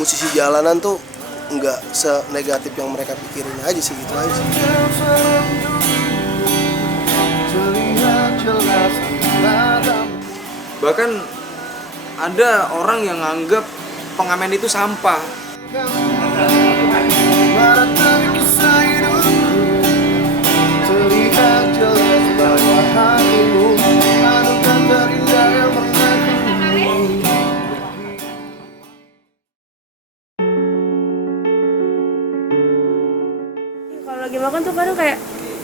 musisi jalanan tuh nggak senegatif yang mereka pikirin aja sih, gitu aja sih. Bahkan ada orang yang nganggap pengamen itu sampah. Kalau lagi makan tuh kadang kayak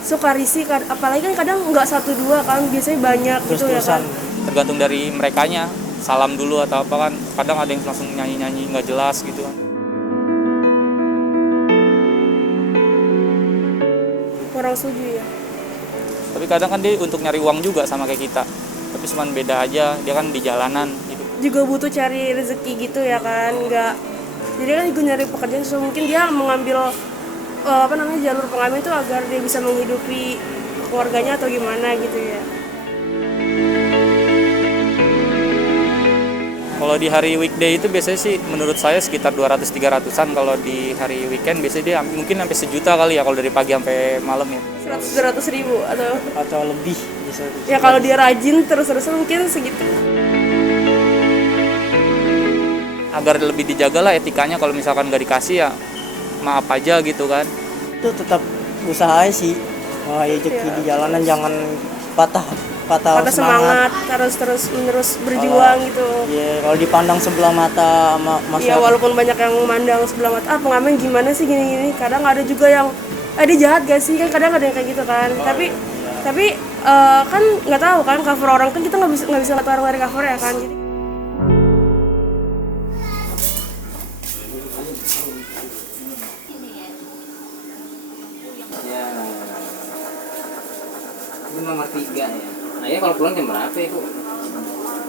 suka risih, apalagi kan kadang nggak 1-2 kan, biasanya banyak gitu ya kan. Tergantung dari merekanya, salam dulu atau apa kan, kadang ada yang langsung nyanyi-nyanyi nggak jelas gitu kan. Kurang setuju ya. Tapi kadang kan dia untuk nyari uang juga sama kayak kita, tapi cuman beda aja, dia kan di jalanan gitu. Juga butuh cari rezeki gitu ya kan, nggak, jadi kan juga nyari pekerjaan, so mungkin dia mengambil jalur pengamen itu agar dia bisa menghidupi keluarganya atau gimana gitu ya. Kalau di hari weekday itu biasanya sih menurut saya sekitar 200-300-an, kalau di hari weekend biasanya dia mungkin sampai 1 juta kali ya kalau dari pagi sampai malam ya. 100-200 ribu atau lebih bisa. Ya kalau dia rajin terus-terusan mungkin segitu. Agar lebih dijaga lah etikanya, kalau misalkan nggak dikasih ya maaf aja gitu kan. Itu tetap usaha sih. Rezeki di jalanan jangan patah semangat, harus terus berjuang gitu. Iya, kalau dipandang sebelah mata sama masyarakat. Iya, walaupun banyak yang memandang sebelah mata, pengamen gimana sih gini-gini. Kadang ada juga yang dia jahat gak sih, kan kadang ada yang kayak gitu kan. Tapi kan nggak tahu kan, cover orang kan kita nggak bisa lihat orang dari cover ya kan. Jadi Ini nomor 3 ya. Nah ya kalau pulang jam berapa ya Bu?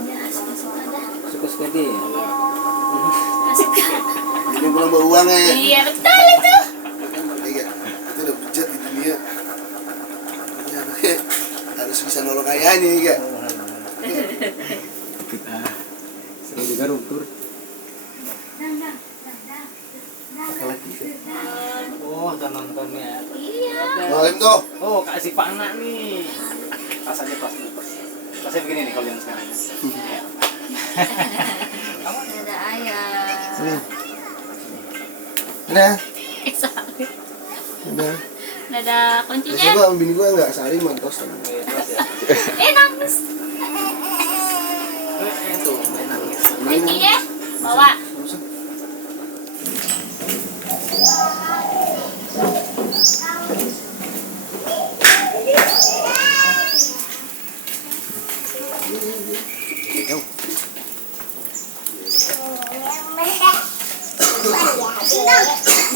Ya suka-suka dah. Suka-suka dia ya? Ini pulang bawa uang ya. Iya betul itu. Iya, itu udah bejat di dunia. Ini anaknya harus bisa nolong ayahnya ya. Sering juga runtur. Oh, udah nonton ya. Iya. Malam tuh. Oh, kasih panah nih. Pas aja pas. Pasnya begini nih kalau yang sekarang. Ya. Ada ayam. Udah. Sari. Udah. Ada kuncinya. Biasa gua sama bini gua enggak sehari mantos. Nangis. Itu, nangis. Kuncinya bawa.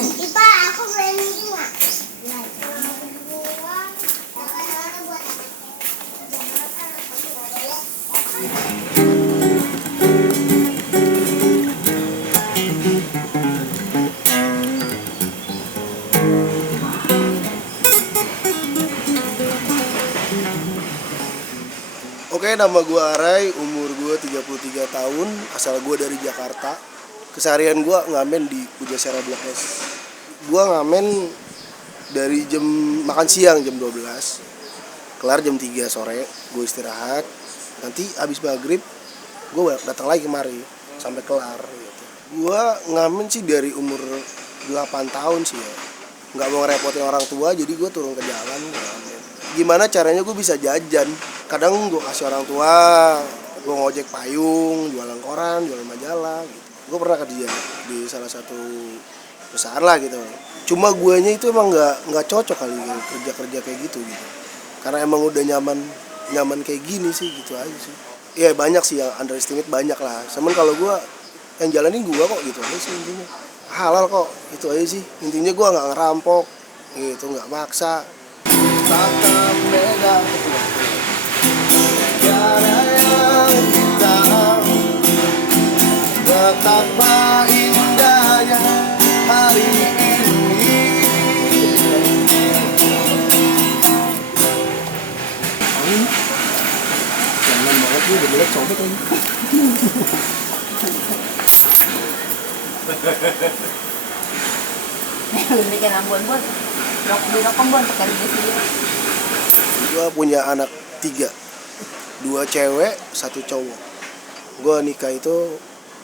Ipa, aku berani nggak? Oke, nama gue Aray, umur gue 33 tahun, asal gue dari Jakarta. Keseharian gue ngamen di Pujasera Blok S. Gue ngamen dari jam makan siang jam 12, kelar jam 3 sore, gue istirahat. Nanti abis maghrib, gue datang lagi kemari, sampai kelar gitu. Gue ngamen sih dari umur 8 tahun sih ya. Nggak mau ngerepotin orang tua, jadi gue turun ke jalan ngamen. Gimana caranya gue bisa jajan? Kadang gue kasih orang tua, gue ngojek payung, jualan koran, jualan majalah gitu. Gue pernah kerja di salah satu perusahaan lah gitu. Cuma guanya itu emang nggak cocok kali kerja kayak gitu. Karena emang udah nyaman kayak gini sih, gitu aja sih. Iya banyak sih yang underestimate, banyak lah. Cuman kalau gue yang jalanin gue kok gitu aja sih intinya. Halal kok, itu aja sih. Intinya gue nggak ngerampok, gitu, nggak maksa. Tatap beda. Betapa indahnya hari ini. Jangan banget gue udah liat sobek lagi. Bikin ambon bon. Di rokok bon pakai sendiri. Gue punya anak 3, 2 cewek 1 cowok. Gue nikah itu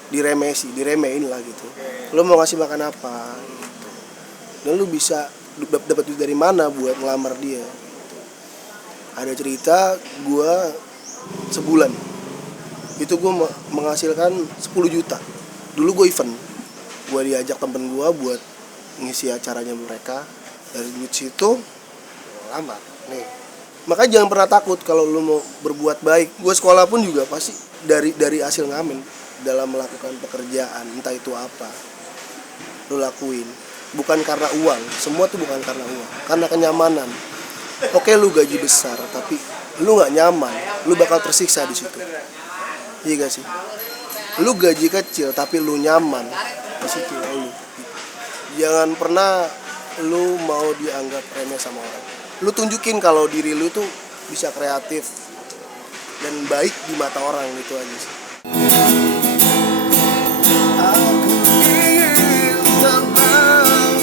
diremehin lah gitu. Lo mau ngasih makan apa gitu. Dan lo bisa dapat duit dari mana buat ngelamar dia gitu. Ada cerita gue sebulan itu gue menghasilkan 10 juta. Dulu gue event, gue diajak temen gue buat ngisi acaranya mereka. Dari duit situ lamar nih. Makanya jangan pernah takut kalau lu mau berbuat baik. Gue sekolah pun juga pasti dari hasil ngamen dalam melakukan pekerjaan, entah itu apa lu lakuin. Bukan karena uang, semua tuh bukan karena uang, karena kenyamanan. Oke, lu gaji besar tapi lu nggak nyaman, lu bakal tersiksa di situ. Iya gak sih? Lu gaji kecil tapi lu nyaman di situ lu. Jangan pernah lu mau dianggap remeh sama orang. Lu tunjukin kalau diri lu tuh bisa kreatif dan baik di mata orang, itu aja sih. Aku ingin terbang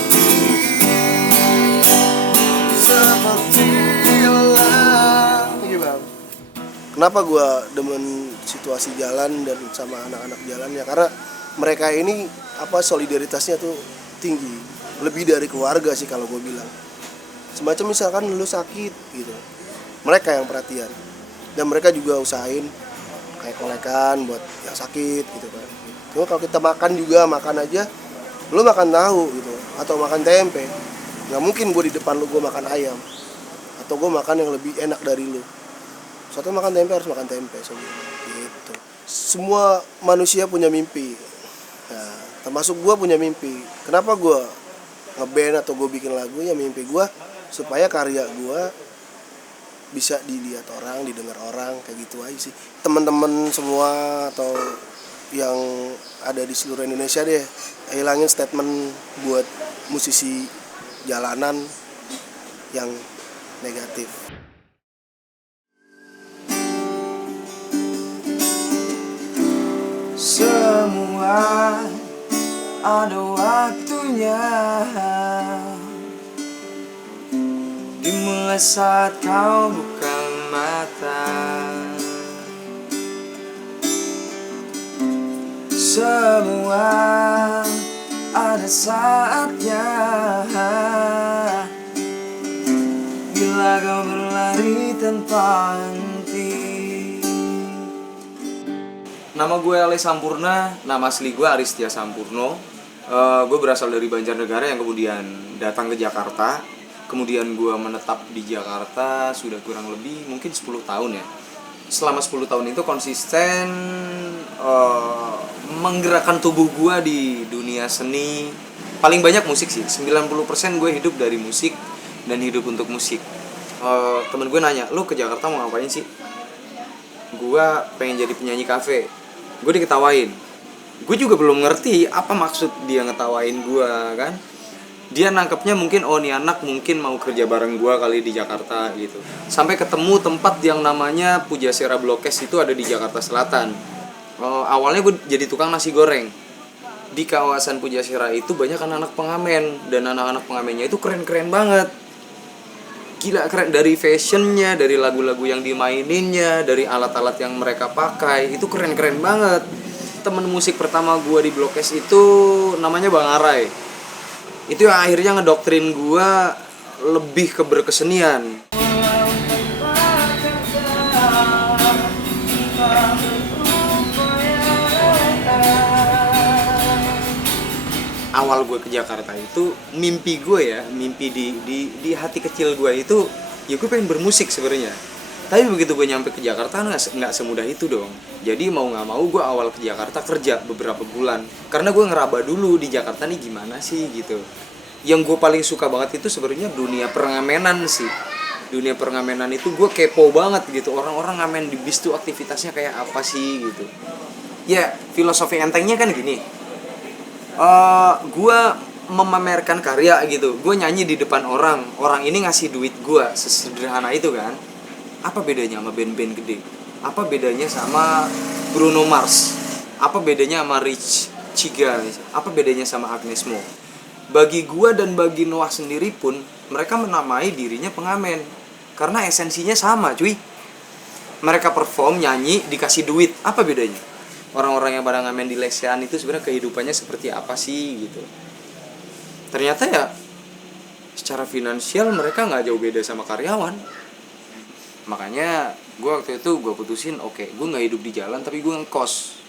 seperti elang. Kenapa gue demen situasi jalan dan sama anak-anak jalan ya? Karena mereka ini solidaritasnya tuh tinggi, lebih dari keluarga sih kalau gue bilang. Semacam misalkan lu sakit gitu, mereka yang perhatian, dan mereka juga usahain kayak kolekan buat yang sakit gitu kan. Cuma kalau kita makan juga, makan aja, lu makan tahu gitu atau makan tempe, nggak mungkin gue di depan lu gue makan ayam atau gue makan yang lebih enak dari lu. Satu makan tempe harus makan tempe semua gitu. Semua manusia punya mimpi, nah, termasuk gue punya mimpi. Kenapa gue ngeband atau gue bikin lagu? Ya mimpi gue supaya karya gue bisa dilihat orang, didengar orang, kayak gitu aja sih. Teman-teman semua atau yang ada di seluruh Indonesia deh, hilangin statement buat musisi jalanan yang negatif. Semua ada waktunya, dimulai saat kau buka mata. Semua ada saatnya, bila kau berlari tanpa henti. Nama gue Ale Sampurna, nama asli gue Aristia Sampurno. Gue berasal dari Banjarnegara yang kemudian datang ke Jakarta. Kemudian gue menetap di Jakarta sudah kurang lebih mungkin 10 tahun ya. Selama 10 tahun itu konsisten menggerakkan tubuh gue di dunia seni. Paling banyak musik sih, 90% gue hidup dari musik dan hidup untuk musik. Temen gue nanya, lo ke Jakarta mau ngapain sih? Gue pengen jadi penyanyi kafe. Gue diketawain. Gue juga belum ngerti apa maksud dia ngetawain gue kan. Dia nangkepnya mungkin nih anak mungkin mau kerja bareng gue kali di Jakarta gitu. Sampai ketemu tempat yang namanya Pujasera Blok S, itu ada di Jakarta Selatan. Awalnya gue jadi tukang nasi goreng. Di kawasan Pujasera itu banyak anak-anak pengamen, dan anak-anak pengamennya itu keren-keren banget. Gila keren, dari fashionnya, dari lagu-lagu yang dimaininnya, dari alat-alat yang mereka pakai, itu keren-keren banget. Temen musik pertama gue di Blok S itu namanya Bang Arai. Itu yang akhirnya ngedoktrin gue lebih ke berkesenian. Awal gue ke Jakarta itu mimpi gue ya, mimpi di hati kecil gue itu ya gue pengen bermusik sebenarnya. Tapi begitu gue nyampe ke Jakarta nggak semudah itu dong. Jadi mau nggak mau gue awal ke Jakarta kerja beberapa bulan karena gue ngeraba dulu di Jakarta nih gimana sih gitu. Yang gue paling suka banget itu sebenarnya dunia pengamenan sih. Dunia pengamenan itu gue kepo banget gitu. Orang-orang ngamen di bis tuh aktivitasnya kayak apa sih gitu. Ya filosofi entengnya kan gini. Gue memamerkan karya gitu. Gue nyanyi di depan orang ini ngasih duit gue, sesederhana itu kan. Apa bedanya sama band-band gede? Apa bedanya sama Bruno Mars? Apa bedanya sama Rich? Ciga, apa bedanya sama Agnes Mo? Bagi gua dan bagi Noah sendiri pun, mereka menamai dirinya pengamen karena esensinya sama, cuy. Mereka perform, nyanyi, dikasih duit. Apa bedanya? Orang-orang yang pada ngamen di lesehan itu sebenarnya kehidupannya seperti apa sih gitu. Ternyata ya secara finansial mereka nggak jauh beda sama karyawan. Makanya gue waktu itu gue putusin, oke, gue nggak hidup di jalan tapi gue ngekos.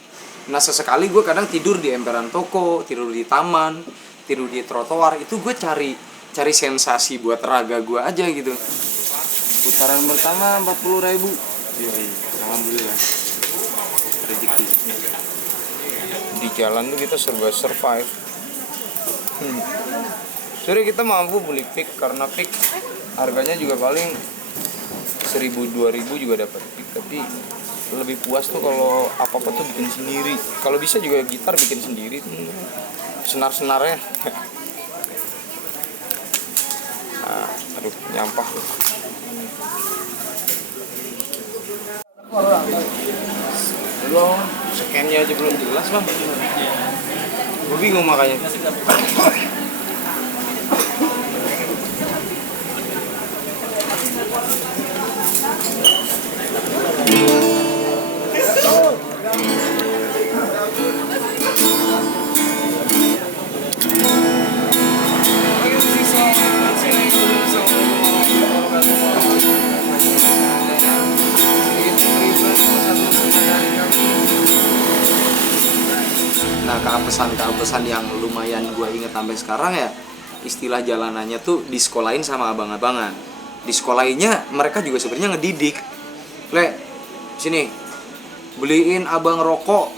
Nah sesekali gue kadang tidur di emperan toko, tidur di taman, tidur di trotoar. Itu gue cari sensasi buat raga gue aja gitu. Putaran pertama 40.000. Alhamdulillah, rezeki. Di jalan tuh kita serba survive. Sorry, kita mampu beli pick karena pick harganya juga paling 1.000-2.000 juga dapat pick. Tapi lebih puas tuh kalau apa-apa tuh bikin sendiri. Kalau bisa juga gitar bikin sendiri. Senar-senarnya. Nah, aduh, nyampah. Belum, scan-nya aja belum jelas bang. Gue bingung makanya. Nah, keapesan yang lumayan gue inget sampai sekarang ya, istilah jalanannya tuh disekolahin sama abang-abangan. Disekolahinnya mereka juga sebenarnya ngedidik. Le, sini, beliin abang rokok,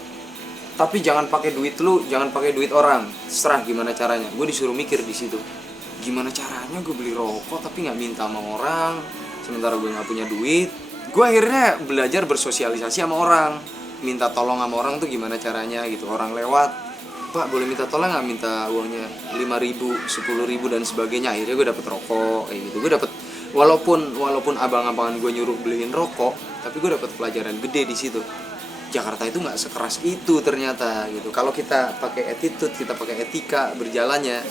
tapi jangan pakai duit lu, jangan pakai duit orang. Serah gimana caranya. Gue disuruh mikir di situ. Gimana caranya gue beli rokok tapi nggak minta sama orang, sementara gue nggak punya duit. Gue akhirnya belajar bersosialisasi sama orang. Minta tolong sama orang tuh gimana caranya gitu. Orang lewat, Pak boleh minta tolong nggak, minta uangnya 5.000, 10.000 dan sebagainya. Akhirnya gue dapet rokok kayak gitu. Gue dapet, walaupun abang-abangan gue nyuruh beliin rokok, tapi gue dapet pelajaran gede di situ. Jakarta itu nggak sekeras itu ternyata gitu. Kalau kita pakai attitude, kita pakai etika berjalannya.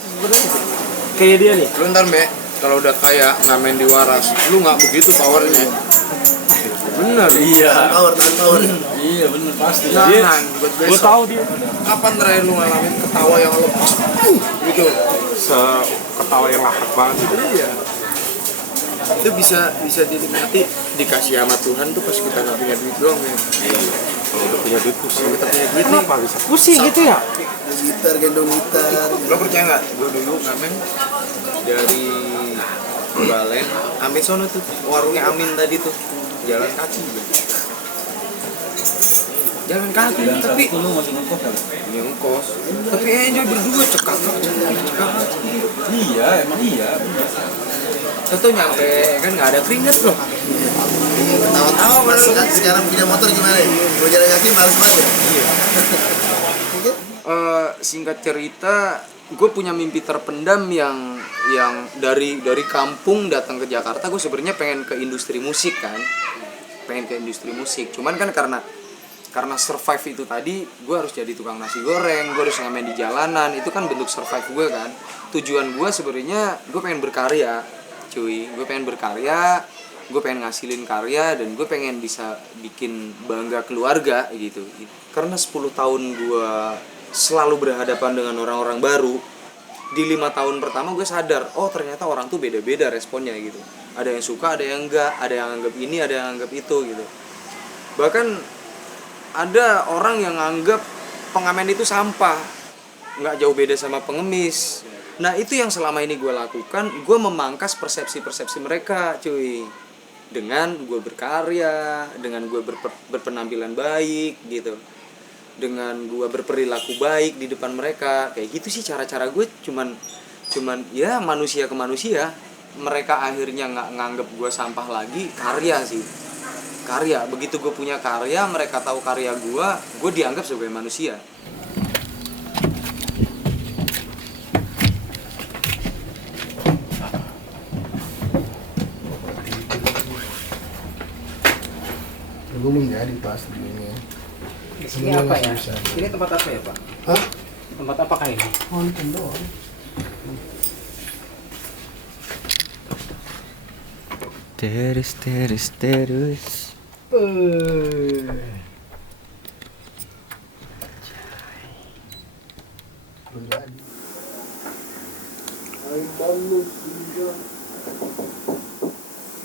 Kayak dia nih. Lu ntar Mbak, kalau udah kaya ngamen di waras, lu nggak begitu powernya. Bener. Iya. Power. Iya bener pasti. Nahan buat besok. Gue tahu dia. Kapan terakhir lu ngalamin ketawa yang lepas? Gitu. Ketawa yang lahap banget gitu. Iya. Itu bisa dinikmati, dikasih sama Tuhan tuh pas kita nggak punya duit doang ya. Kalau udah punya duit pusing. Kalau kita punya duit Kenapa nih, bisa pusing gitu ya? Gitar, gendong gitar. lo percaya nggak? Gue dulu ngamen dari Balen, Amin sono tuh, warungnya Amin tadi tuh, jalan kaki. Jalan kaki, tapi lu masih ngekos kan? ya ngekos. Tapi enjoy berdua, cekak. Iya, emang iya. Tentu nyampe kan nggak ada keringet loh. Tahu-tahu sekarang punya motor gimana? Mau jalan kaki males banget ya? Iya. Singkat cerita, gue punya mimpi terpendam yang dari kampung datang ke Jakarta. Gue sebenarnya pengen ke industri musik kan, cuman kan karena survive itu tadi, gue harus jadi tukang nasi goreng, gue harus ngamen di jalanan. Itu kan bentuk survive gue kan. Tujuan gue sebenarnya gue pengen berkarya, cuy. Gue pengen berkarya, gue pengen ngasilin karya, dan gue pengen bisa bikin bangga keluarga gitu. Karena 10 tahun gue selalu berhadapan dengan orang-orang baru, di 5 tahun pertama gue sadar, oh ternyata orang tuh beda-beda responnya gitu. Ada yang suka, ada yang enggak, ada yang anggap ini, ada yang anggap itu gitu. Bahkan ada orang yang anggap pengamen itu sampah, nggak jauh beda sama pengemis. Nah itu yang selama ini gue lakukan, gue memangkas persepsi mereka, cuy. Dengan gue berkarya, dengan gue berpenampilan baik gitu, dengan gue berperilaku baik di depan mereka. Kayak gitu sih cara-cara gue, cuman ya manusia ke manusia. Mereka akhirnya nggak nganggep gue sampah lagi, karya sih. Karya, begitu gue punya karya, mereka tahu karya gue dianggap sebagai manusia. Gue menjadi pas begini. Ini apa ya? Ini tempat apa ya Pak? Hah? Tempat apakah ini? Konten doang. Terus.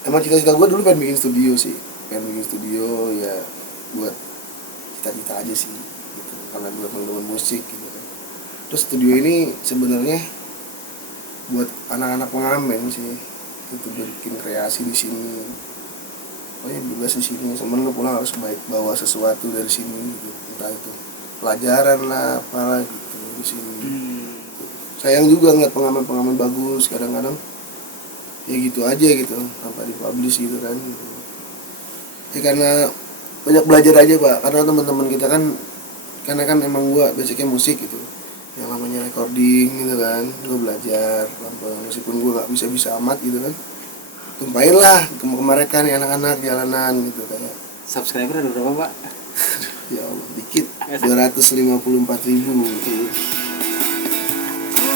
Emang cita-cita gue dulu pengen bikin studio sih, pengen bikin studio ya buat cita-cita aja sih gitu. Karena gue emang demen musik gitu kan. Terus studio ini sebenarnya buat anak-anak pengamen sih, itu bikin kreasi di sini. Pokoknya bebas di sini, cuman lu pulang harus bawa sesuatu dari sini gitu, entah itu pelajaran lah, apalah gitu di sini. Sayang juga ngeliat pengamen-pengamen bagus kadang-kadang ya gitu aja gitu tanpa dipublish gitu kan gitu. Ya karena banyak belajar aja Pak, karena teman-teman kita kan karena kan emang gua basicnya musik gitu, yang namanya recording gitu kan, gua belajar pelan-pelan meskipun gua nggak bisa amat gitu kan, tumpahin lah ke mereka nih anak-anak jalanan gitu kayak. Subscriber ada berapa Pak? Ya Allah dikit, 254.000 gitu.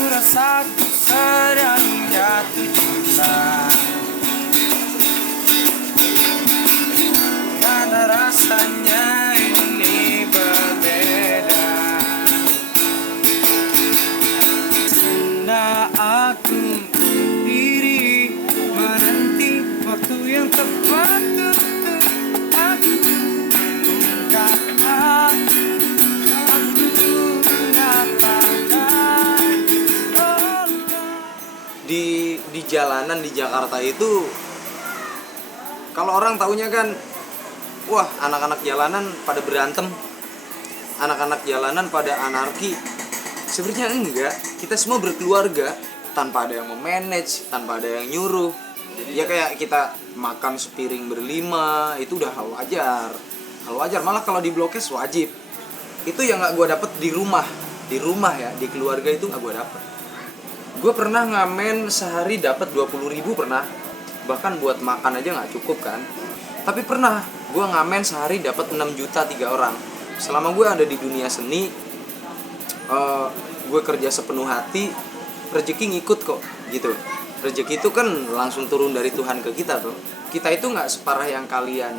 Rasaku sedang jatuh cinta karena rasanya ini berbeda. Nah aku diri menanti waktu yang tepat untuk aku mengungkapkan aku mengatakan di jalanan di Jakarta itu kalau orang taunya kan wah anak-anak jalanan pada berantem, anak-anak jalanan pada anarki. Sebenarnya enggak, kita semua berkeluarga tanpa ada yang memanage, tanpa ada yang nyuruh. Ya kayak kita makan sepiring berlima itu udah hal wajar, malah kalau di Blok S wajib. Itu yang nggak gue dapet di rumah ya, di keluarga itu nggak gue dapet. Gue pernah ngamen sehari dapat 20.000 pernah, bahkan buat makan aja nggak cukup kan. Tapi pernah gue ngamen sehari dapat 6 juta 3 orang. Selama gue ada di dunia seni, gue kerja sepenuh hati, rezeki ngikut kok gitu. Rezeki itu kan langsung turun dari Tuhan ke kita tuh. Kita itu nggak separah yang kalian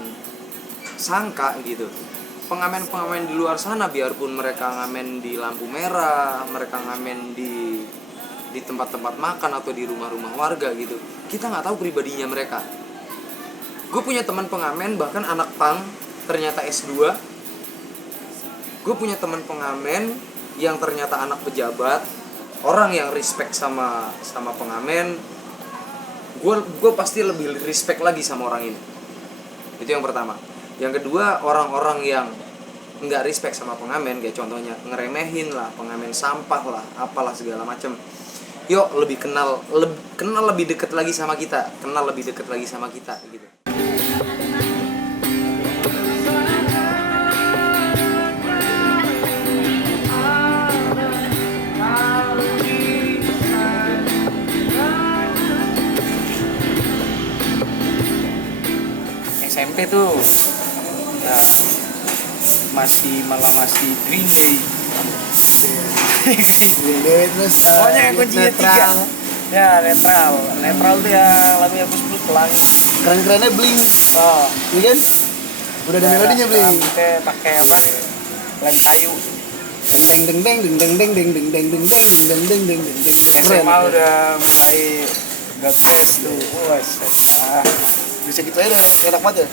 sangka gitu. Pengamen-pengamen di luar sana biarpun mereka ngamen di lampu merah, mereka ngamen di tempat-tempat makan atau di rumah-rumah warga gitu, kita nggak tahu pribadinya mereka. Gue punya teman pengamen bahkan anak pang ternyata S2. Gue punya teman pengamen yang ternyata anak pejabat, orang yang respect sama pengamen. Gue pasti lebih respect lagi sama orang ini. Itu yang pertama. Yang kedua, orang-orang yang nggak respect sama pengamen, kayak contohnya ngeremehin lah, pengamen sampah lah, apalah segala macem. Yuk lebih kenal lebih dekat lagi sama kita, gitu. SMP tuh ya masih Green Day. Terus Pokoknya kuncinya 3. Ya netral tuh ya lagunya Gus Pelangi. keren-kerennya Blink. Oh, Iya kan? Udah ada melodinya Blink. Kita pakai apa? Lem kayu. Deng deng deng deng deng deng deng deng deng deng deng deng deng deng deng deng. SMA udah mulai God Bless tuh. Wah, Bisa gitu aja enak banget ya.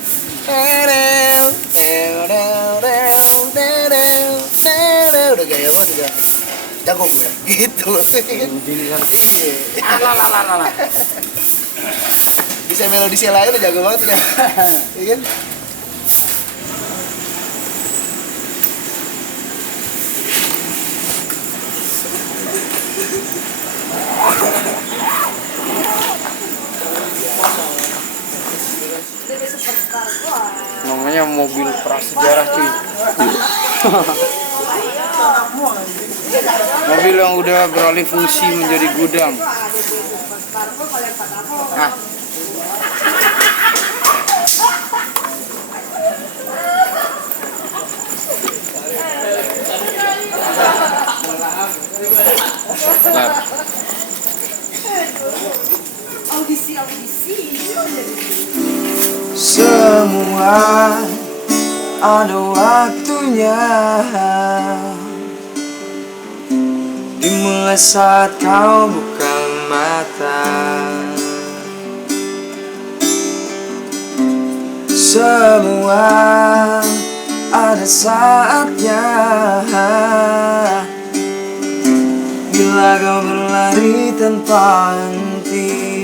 Udah gaya banget udah. Jago gue gitu. gini kan. Iya. Lah. Bisa melodi sela udah jago banget udah. Iya kan? Namanya mobil prasejarah cuy. Mobil yang udah beralih fungsi menjadi gudang. Nah. Benar. Audisi. Semua ada waktunya, dimulai saat kau buka mata. Semua ada saatnya, bila kau berlari tanpa henti.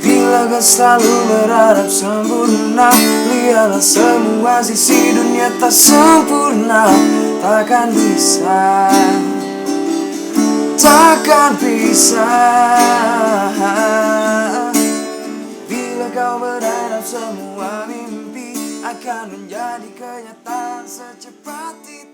Bila kau selalu berharap sempurna, lihatlah semua sisi dunia tak sempurna. Takkan bisa, takkan bisa. Bila kau berharap semua mimpi akan menjadi kenyataan secepat itu.